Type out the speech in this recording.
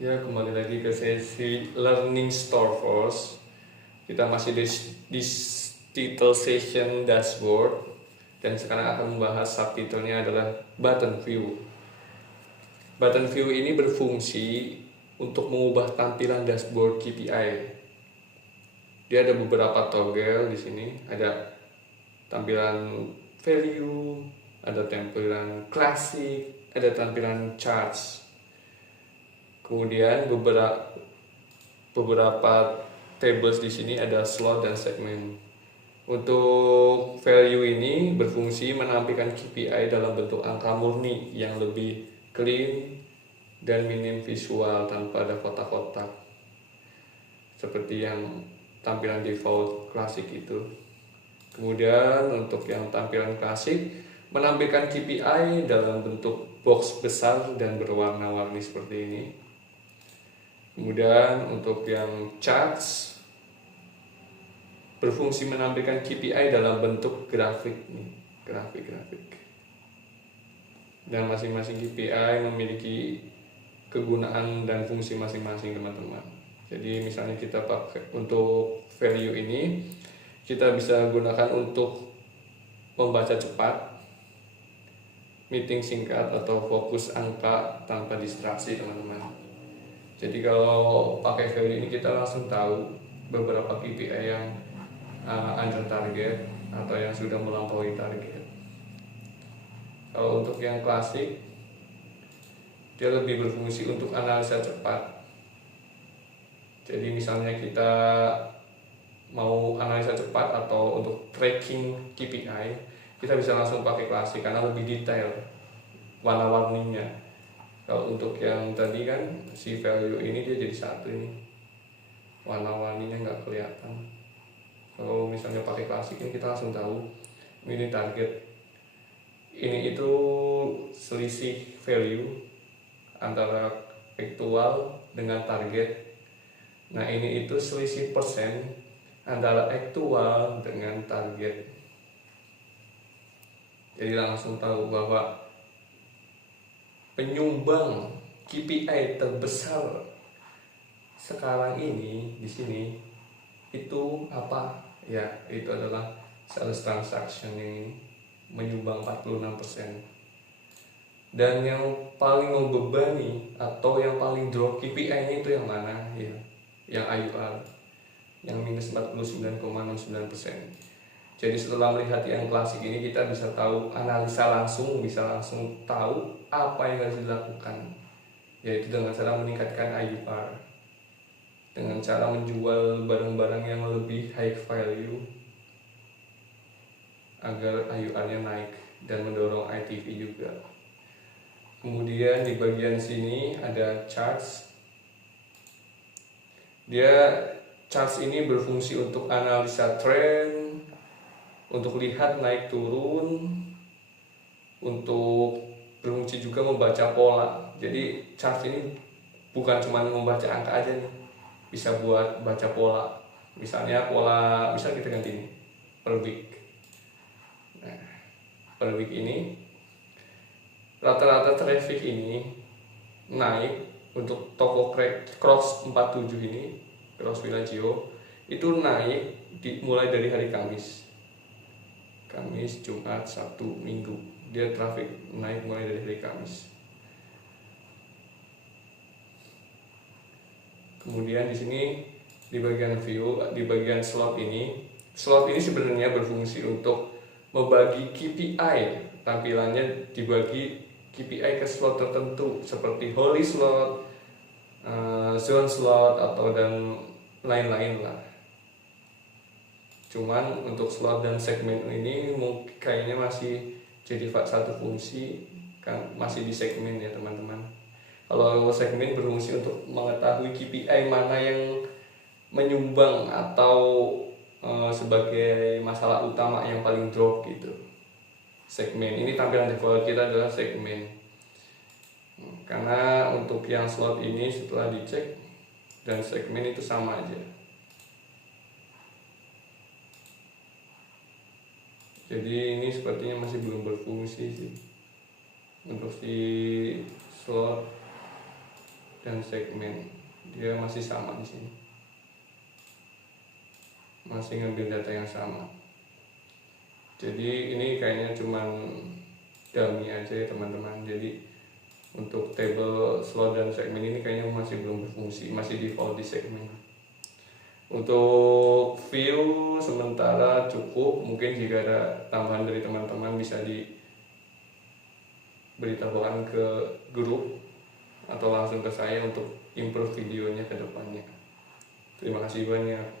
Ya, kembali lagi ke sesi Learning Store Force. Kita masih di title session dashboard dan sekarang akan membahas subtitlenya adalah button view. Button view ini berfungsi untuk mengubah tampilan dashboard KPI. Dia ada beberapa toggle di sini, ada tampilan value, ada tampilan classic, ada tampilan charts. Kemudian beberapa tables di sini ada slot dan segmen. Untuk value ini berfungsi menampilkan KPI dalam bentuk angka murni yang lebih clean dan minim visual tanpa ada kotak-kotak seperti yang tampilan default klasik itu. Kemudian untuk yang tampilan klasik menampilkan KPI dalam bentuk box besar dan berwarna-warni seperti ini. Kemudian untuk yang charts berfungsi menampilkan KPI dalam bentuk grafik nih, grafik. Dan masing-masing KPI memiliki kegunaan dan fungsi masing-masing, teman-teman. Jadi misalnya kita pakai untuk value ini, kita bisa gunakan untuk membaca cepat, meeting singkat, atau fokus angka tanpa distraksi, teman-teman. Jadi kalau pakai value ini kita langsung tahu beberapa KPI yang under target atau yang sudah melampaui target. Kalau untuk yang klasik, dia lebih berfungsi untuk analisa cepat. Jadi misalnya kita mau analisa cepat atau untuk tracking KPI, kita bisa langsung pakai klasik karena lebih detail warna-warninya. Kalau untuk yang tadi kan si value ini dia jadi satu ini, warna-warninya nggak kelihatan. Kalau misalnya pakai klasik ini kita langsung tahu ini target, ini itu selisih value antara aktual dengan target. Nah ini itu selisih persen antara aktual dengan target. Jadi langsung tahu bahwa penyumbang KPI terbesar sekarang ini di sini itu apa? Ya, itu adalah sales transaction yang menyumbang 46%. Dan yang paling membebani atau yang paling drop KPI-nya itu yang mana? Ya, yang AUR yang minus 49,69%. Jadi setelah melihat yang klasik ini kita bisa tahu analisa langsung, bisa langsung tahu apa yang harus dilakukan, yaitu dengan cara meningkatkan AUR, dengan cara menjual barang-barang yang lebih high value agar AUR-nya naik dan mendorong ITV juga. Kemudian di bagian sini ada charts. Charts ini berfungsi untuk analisa tren, untuk lihat naik turun, untuk berfungsi juga membaca pola. Jadi chart ini bukan cuma membaca angka aja nih, bisa buat baca pola. Misalnya pola, misal kita ganti ini per week. Nah, per week ini rata-rata traffic ini naik untuk toko Crocs 47 ini, Crocs Villaggio itu naik mulai dari hari Kamis, Jumat, Sabtu, Minggu. Dia traffic naik mulai dari hari Kamis. Kemudian di sini di bagian view, di bagian slot ini sebenarnya berfungsi untuk membagi KPI. Tampilannya dibagi KPI ke slot tertentu seperti holy slot, zone slot, atau dan lain-lain lah. Cuman untuk slot dan segmen ini kayaknya masih jadi satu fungsi, kan masih di segmen ya teman-teman. Kalau segmen berfungsi untuk mengetahui KPI mana yang menyumbang atau sebagai masalah utama yang paling drop gitu. Segmen ini tampilan default kita adalah segmen. Karena untuk yang slot ini setelah dicek dan segmen itu sama aja. Jadi ini sepertinya masih belum berfungsi sih untuk si slot. dan segmen, dia masih sama di sini, masih ngambil data yang sama. Jadi ini kayaknya cuman dummy aja ya teman-teman. Jadi untuk table slot dan segmen ini kayaknya masih belum berfungsi, masih default di segmen. Untuk view sementara cukup, mungkin jika ada tambahan dari teman-teman bisa diberitahukan ke grup atau langsung ke saya untuk improve videonya ke depannya. Terima kasih banyak.